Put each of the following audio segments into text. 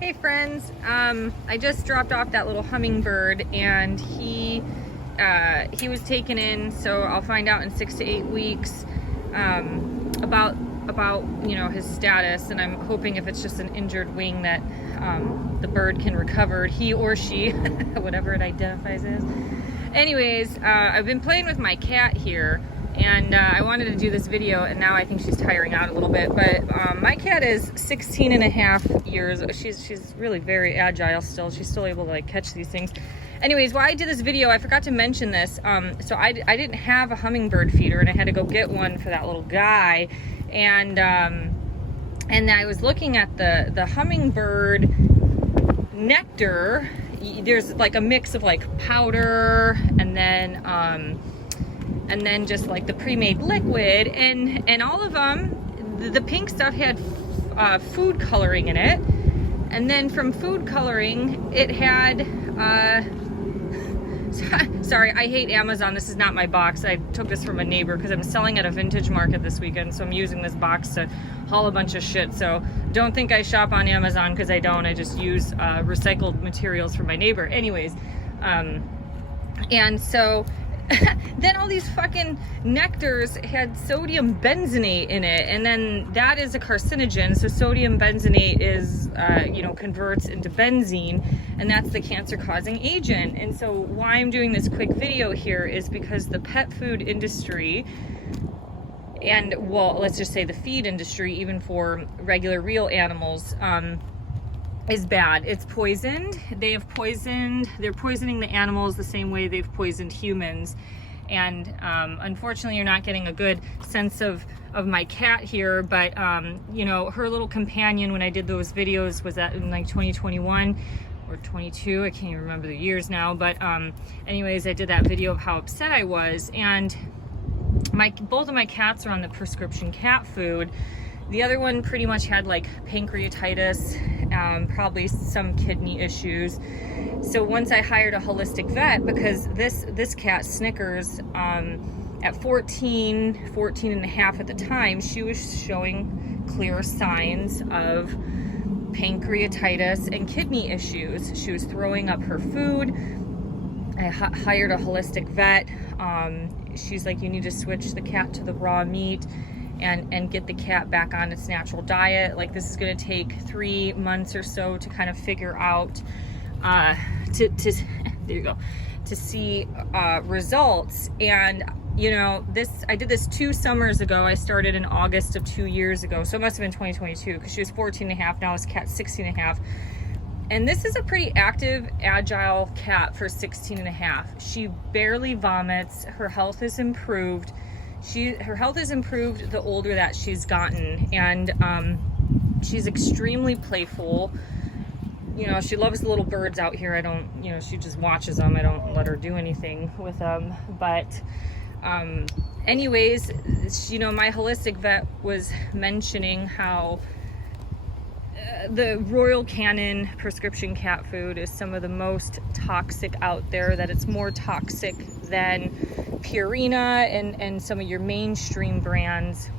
Hey friends, I just dropped off that little hummingbird and he was taken in, so I'll find out in 6 to 8 weeks about his status, and I'm hoping if it's just an injured wing that the bird can recover, he or she, whatever it identifies as. Anyways, I've been playing with my cat here, and I wanted to do this video, and now I think she's tiring out a little bit, but my cat is 16 and a half years. She's really very agile still. She's still able to like catch these things. Anyways, why I did this video, I forgot to mention this. So I didn't have a hummingbird feeder, and I had to go get one for that little guy. And I was looking at the hummingbird nectar. There's like a mix of like powder and then just like the pre-made liquid, and all of them, the pink stuff had food coloring in it, and then from food coloring it had sorry, I hate Amazon. This is not my box. I took this from a neighbor because I'm selling at a vintage market this weekend, so I'm using this box to haul a bunch of shit. So don't think I shop on Amazon, because I don't. I just use recycled materials from my neighbor. Anyways, and so then all these fucking nectars had sodium benzoate in it, and then that is a carcinogen. So sodium benzoate is converts into benzene, and that's the cancer causing agent. And so why I'm doing this quick video here is because the pet food industry, and well, let's just say the feed industry, even for regular real animals, is bad. It's poisoned. They're poisoning the animals the same way they've poisoned humans. And unfortunately, you're not getting a good sense of my cat here, but her little companion, when I did those videos, was that in like 2021 or 22, I can't even remember the years now, but anyways, I did that video of how upset I was. And both of my cats are on the prescription cat food. The other one pretty much had like pancreatitis, probably some kidney issues. So once I hired a holistic vet, because this cat, Snickers, at 14 and a half at the time, she was showing clear signs of pancreatitis and kidney issues. She was throwing up her food. I hired a holistic vet. She's like, you need to switch the cat to the raw meat and get the cat back on its natural diet. Like, this is going to take 3 months or so to kind of figure out there you go, to see results. And I did this 2 summers ago. I started in August of 2 years ago, so it must have been 2022, because she was 14 and a half. Now this cat's 16 and a half. And this is a pretty active, agile cat for 16 and a half. She barely vomits. Her health has improved. Her health has improved the older that she's gotten, and she's extremely playful. She loves the little birds out here. I don't, she just watches them. I don't let her do anything with them. But anyways, my holistic vet was mentioning how the Royal Canin prescription cat food is some of the most toxic out there, that it's more toxic than Purina and some of your mainstream brands.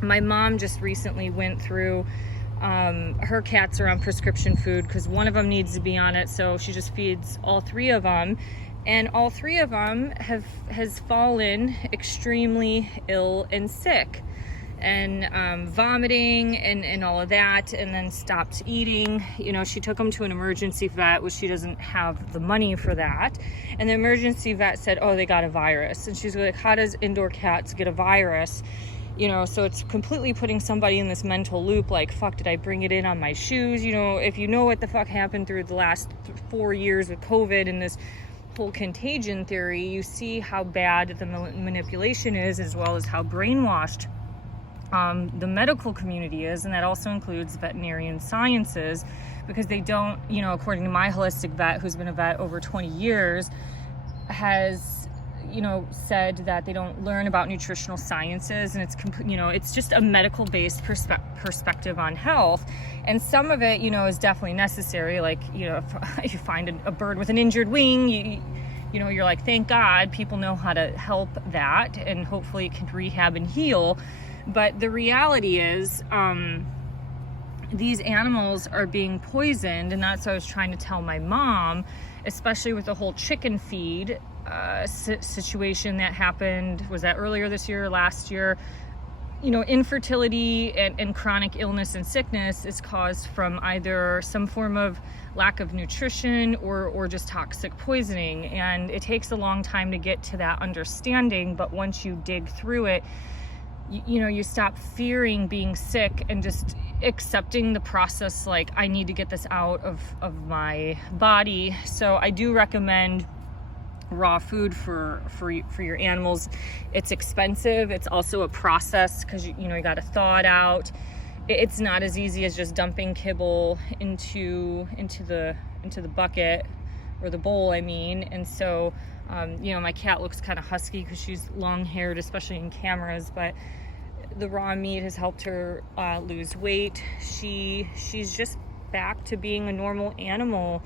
My mom just recently went through, her cats are on prescription food because one of them needs to be on it, so she just feeds all 3 of them, and all 3 of them has fallen extremely ill and sick, and vomiting and all of that, and then stopped eating. She took them to an emergency vet, which she doesn't have the money for that, and the emergency vet said, oh, they got a virus. And she's like, how does indoor cats get a virus? So it's completely putting somebody in this mental loop, like, fuck, did I bring it in on my shoes? If you know what the fuck happened through the last 4 years with COVID and this whole contagion theory, you see how bad the manipulation is, as well as how brainwashed the medical community is. And that also includes veterinarian sciences, because they don't, according to my holistic vet, who's been a vet over 20 years, has said that they don't learn about nutritional sciences, and it's just a medical based perspective on health. And some of it is definitely necessary. Like, if you find a bird with an injured wing, you're like, thank God people know how to help that, and hopefully it can rehab and heal. But the reality is, these animals are being poisoned. And that's what I was trying to tell my mom, especially with the whole chicken feed situation that happened. Was that earlier this year or last year? You know, infertility and chronic illness and sickness is caused from either some form of lack of nutrition or just toxic poisoning. And it takes a long time to get to that understanding, but once you dig through it, you know, you stop fearing being sick and just accepting the process, like, I need to get this out of my body. So I do recommend raw food for your animals. It's expensive. It's also a process because you got to thaw it out. It's not as easy as just dumping kibble into the bucket or the bowl, I mean. And so my cat looks kind of husky because she's long haired, especially in cameras, but the raw meat has helped her lose weight. She's just back to being a normal animal.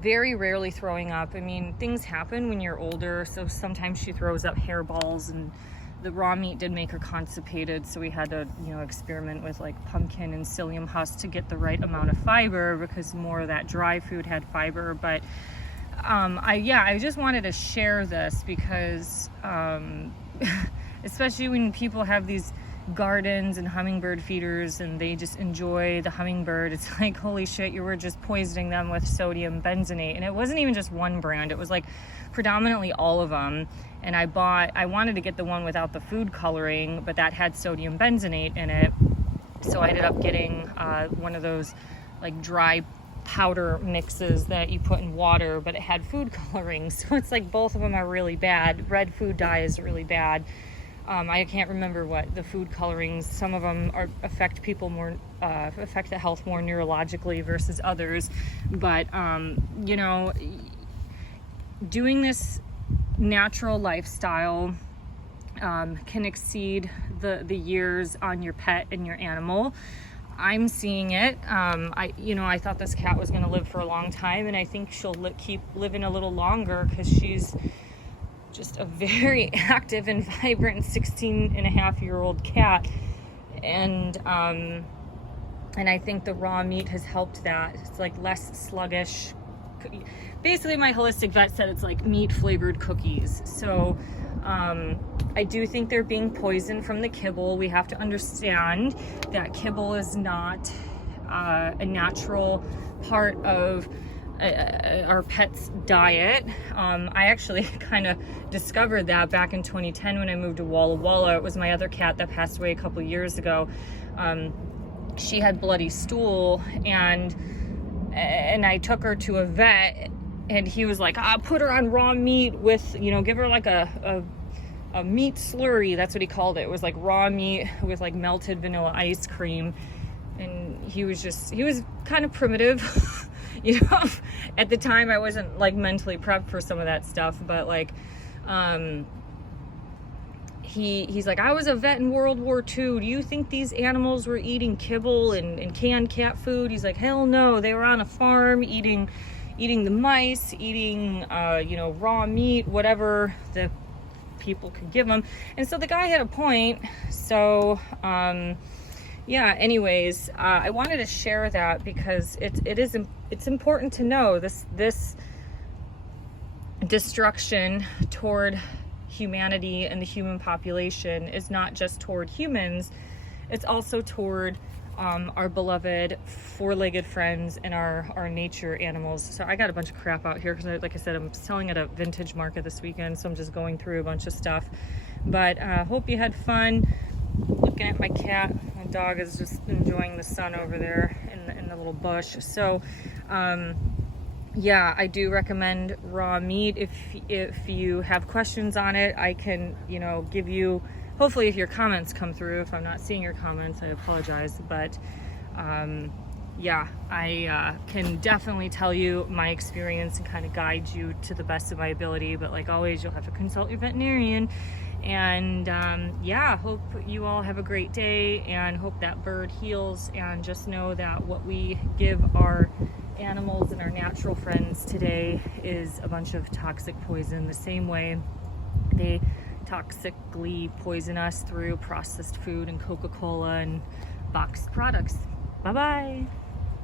Very rarely throwing up. I mean, things happen when you're older, so sometimes she throws up hairballs, and the raw meat did make her constipated, so we had to experiment with like pumpkin and psyllium husk to get the right amount of fiber, because more of that dry food had fiber. But I just wanted to share this because especially when people have these gardens and hummingbird feeders and they just enjoy the hummingbird, it's like, holy shit, you were just poisoning them with sodium benzoate. And it wasn't even just one brand, it was like predominantly all of them. And I wanted to get the one without the food coloring, but that had sodium benzoate in it, so I ended up getting one of those like dry powder mixes that you put in water, but it had food coloring. So it's like both of them are really bad. Red food dye is really bad. I can't remember what the food colorings, some of them affect people more, affect the health more neurologically versus others. But, doing this natural lifestyle can exceed the years on your pet and your animal. I'm seeing it. I thought this cat was going to live for a long time, and I think she'll keep living a little longer because she's just a very active and vibrant 16-and-a-half-year-old cat. And I think the raw meat has helped that. It's like less sluggish. Basically, my holistic vet said it's like meat flavored cookies. So I do think they're being poisoned from the kibble. We have to understand that kibble is not a natural part of our pet's diet. I actually kind of discovered that back in 2010 when I moved to Walla Walla. It was my other cat that passed away a couple years ago. She had bloody stool, and I took her to a vet, and he was like, put her on raw meat with, give her like a meat slurry. That's what he called it. It was like raw meat with like melted vanilla ice cream. And he was kind of primitive. At the time I wasn't like mentally prepped for some of that stuff, but like, he's like, I was a vet in World War II. Do you think these animals were eating kibble and canned cat food? He's like, hell no. They were on a farm eating the mice, eating, raw meat, whatever the people could give them. And so the guy had a point. So, anyways, I wanted to share that because it's important to know this destruction toward humanity and the human population is not just toward humans, it's also toward our beloved four-legged friends and our nature animals. So I got a bunch of crap out here because, like I said, I'm selling at a vintage market this weekend, so I'm just going through a bunch of stuff. But hope you had fun looking at my cat. My dog is just enjoying the sun over there in the little bush. So I do recommend raw meat. If you have questions on it, I can give you, hopefully if your comments come through. If I'm not seeing your comments, I apologize. But I can definitely tell you my experience and kind of guide you to the best of my ability. But like always, you'll have to consult your veterinarian. And hope you all have a great day, and hope that bird heals. And just know that what we give our animals and our natural friends today is a bunch of toxic poison, the same way they toxically poison us through processed food and Coca-Cola and boxed products. Bye bye.